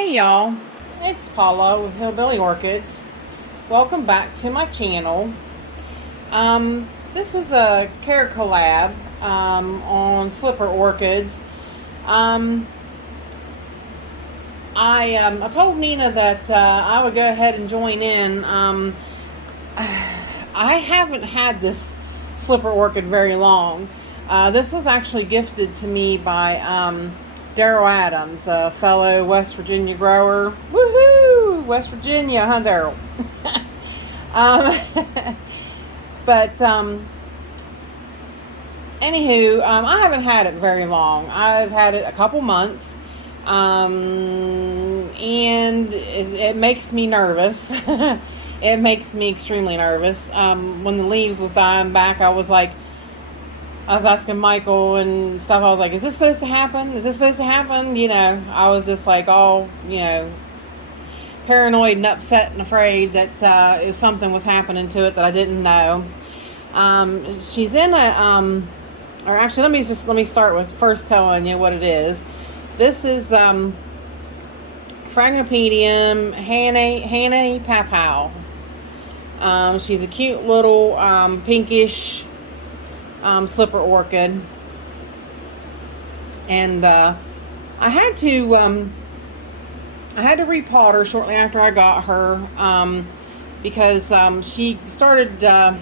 Hey y'all, it's Paula with Hillbilly Orchids. Welcome back to my channel. This is a care collab on Slipper Orchids. Um, I told Nina that I would go ahead and join in. I haven't had this Slipper Orchid very long. This was actually gifted to me by Daryl Adams, a fellow West Virginia grower. Woohoo! West Virginia, huh, Daryl? But anywho, I haven't had it very long. I've had it a couple months, and it makes me nervous. It makes me extremely nervous. When the leaves was dying back, I was asking Michael and stuff. I was like, is this supposed to happen? Is this supposed to happen? You know, I was just like all, paranoid and upset and afraid that if something was happening to it that I didn't know. She's in a, or actually let me start with first telling you what it is. This is Phragmipedium Hannah Papow. She's a cute little pinkish slipper orchid, and I had to repot her shortly after I got her because she started. I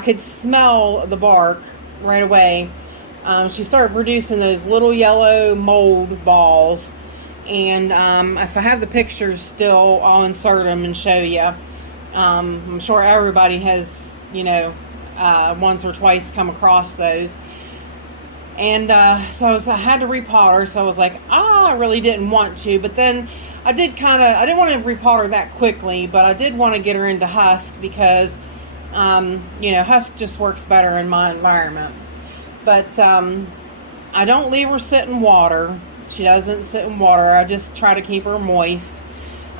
could smell the bark right away. She started producing those little yellow mold balls, and if I have the pictures still, I'll insert them and show you. I'm sure everybody has, once or twice come across those. And so I had to repot her, so I was like, I really didn't want to, but then I didn't want to repot her that quickly, but I did want to get her into husk because, husk just works better in my environment. But I don't leave her sit in water. She doesn't sit in water. I just try to keep her moist.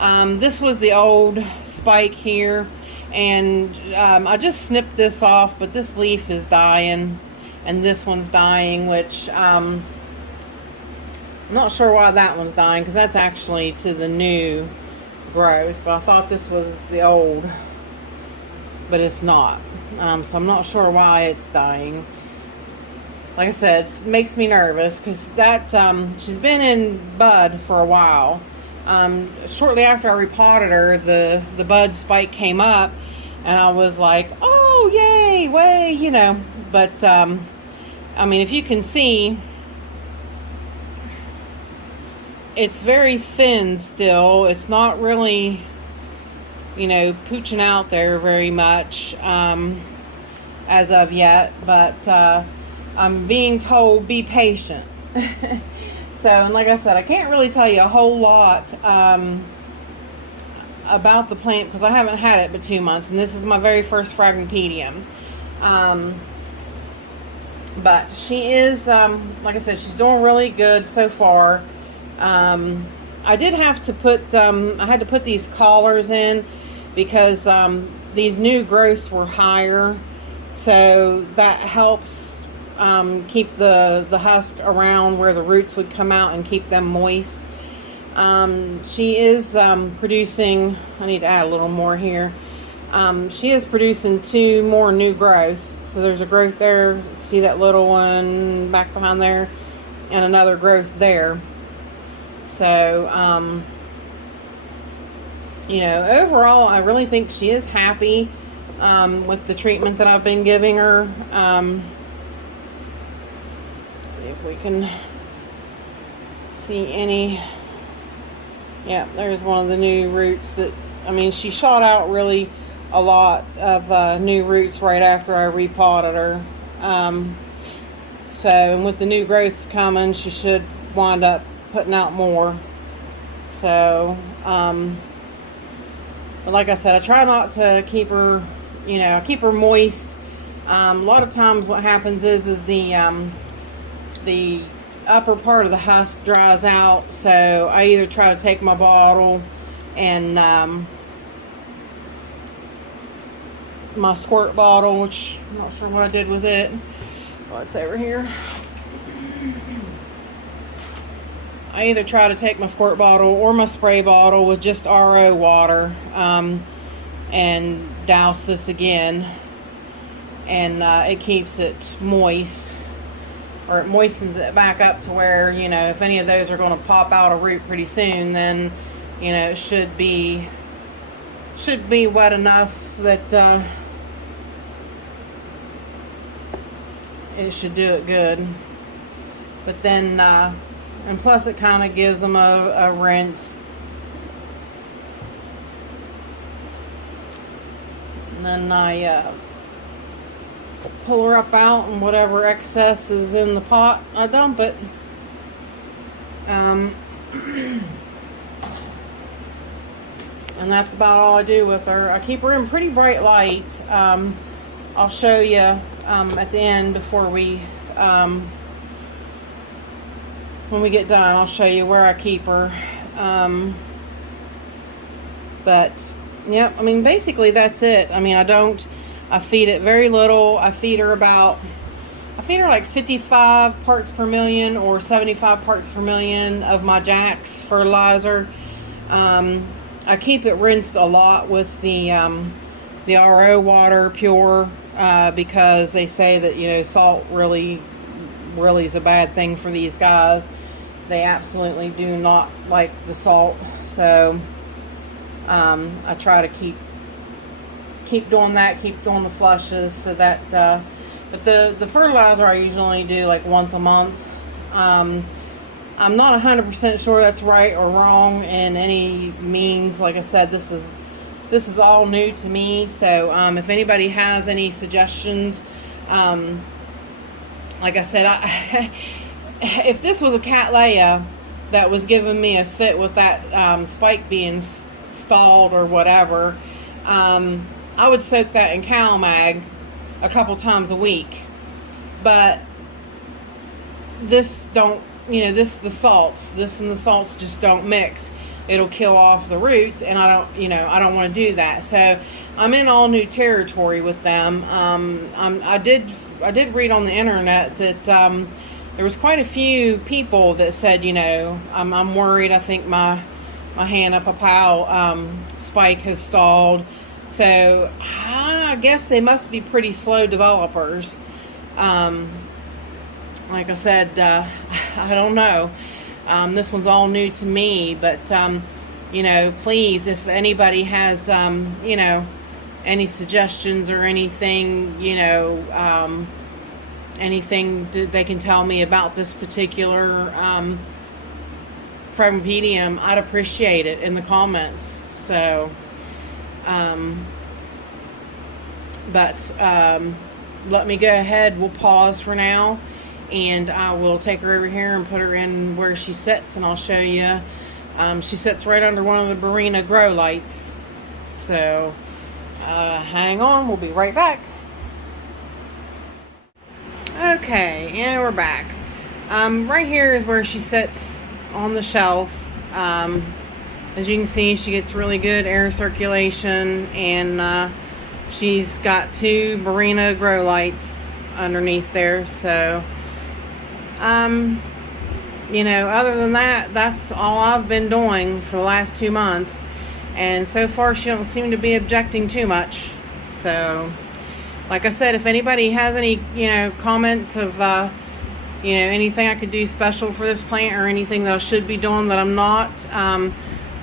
This was the old spike here, and I just snipped this off, but this leaf is dying and this one's dying, which I'm not sure why that one's dying, because that's actually to the new growth, but I thought this was the old, but it's not. So I'm not sure why it's dying. Like I said, it makes me nervous because that she's been in bud for a while. Shortly after I repotted her, the bud spike came up, and I was like, oh, yay, way, but, I mean, if you can see, it's very thin still. It's not really, pooching out there very much, as of yet, but, I'm being told, be patient. So, and like I said, I can't really tell you a whole lot about the plant because I haven't had it but 2 months, and this is my very first Phragmipedium. But she is, like I said, she's doing really good so far. I did have to put, I had to put these collars in because these new growths were higher, so that helps keep the husk around where the roots would come out and keep them moist. She is producing, I need to add a little more here. She is producing 2 more new growths. So there's a growth there, see that little one back behind there, and another growth there. So, overall, I really think she is happy with the treatment that I've been giving her. See if we can see any. Yeah, there's one of the new roots that, she shot out really a lot of new roots right after I repotted her. And with the new growths coming, she should wind up putting out more. So, but like I said, I try not to keep her, keep her moist. A lot of times what happens is the upper part of the husk dries out, so I either try to take my bottle and my squirt bottle, which I'm not sure what I did with it. Well, it's over here. I either try to take my squirt bottle or my spray bottle with just RO water and douse this again, and it keeps it moist, or it moistens it back up to where, you know, if any of those are going to pop out a root pretty soon, then, you know, it should be wet enough that it should do it good. But then and plus it kind of gives them a rinse. And then I pull her up out, and whatever excess is in the pot, I dump it. And that's about all I do with her. I keep her in pretty bright light. I'll show you at the end before we when we get done. I'll show you where I keep her. But yeah, I mean, basically that's it. I mean, I feed it very little. I feed her like 55 parts per million or 75 parts per million of my Jack's fertilizer. I keep it rinsed a lot with the RO water, pure, because they say that, you know, salt really is a bad thing for these guys. They absolutely do not like the salt. So I try to keep doing that, keep doing the flushes, so that but the fertilizer I usually do like once a month. I'm not 100% sure that's right or wrong in any means. Like I said, this is all new to me, so if anybody has any suggestions, like I said, if this was a Cattleya that was giving me a fit with that spike being stalled or whatever, I would soak that in CalMag a couple times a week. But this don't, you know, this and the salts just don't mix. It'll kill off the roots, and I don't want to do that. So I'm in all new territory with them. I did read on the internet that there was quite a few people that said, you know, I'm worried. I think my Hannah Papao spike has stalled. So I guess they must be pretty slow developers. Like I said, I don't know. This one's all new to me, but you know, please, if anybody has you know, any suggestions or anything, you know, anything they can tell me about this particular Fragmipedium, I'd appreciate it in the comments. So let me go ahead. We'll pause for now, and I will take her over here and put her in where she sits, and I'll show you. She sits right under one of the Barina grow lights. So hang on, we'll be right back. Okay, and we're back. Right here is where she sits on the shelf. As you can see, she gets really good air circulation, and she's got two Barina grow lights underneath there. So you know, other than that, that's all I've been doing for the last 2 months, and so far she don't seem to be objecting too much. So like I said, if anybody has any, you know, comments of you know, anything I could do special for this plant, or anything that I should be doing that I'm not,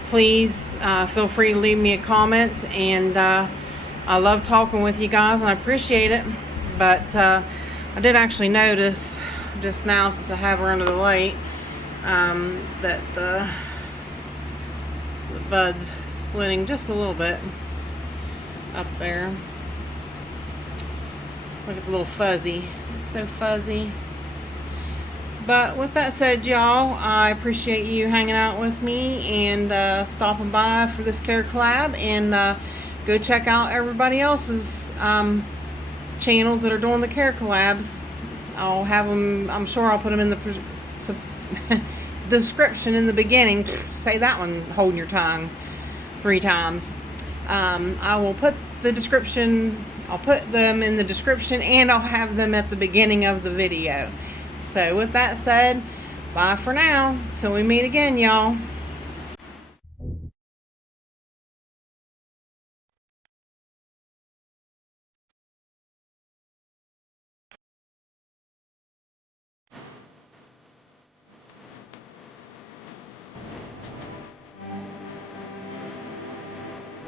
please feel free to leave me a comment. And I love talking with you guys, and I appreciate it. But I did actually notice just now, since I have her under the light, that the bud's splitting just a little bit up there. Look at the little fuzzy. It's so fuzzy. But with that said, y'all, I appreciate you hanging out with me and stopping by for this care collab. And go check out everybody else's channels that are doing the care collabs. I'll have them, I'm sure I'll put them in the description in the beginning. Say that one holding your tongue 3 times. I will put the description, I'll put them in the description, and I'll have them at the beginning of the video. So with that said, Bye for now. Till we meet again, y'all.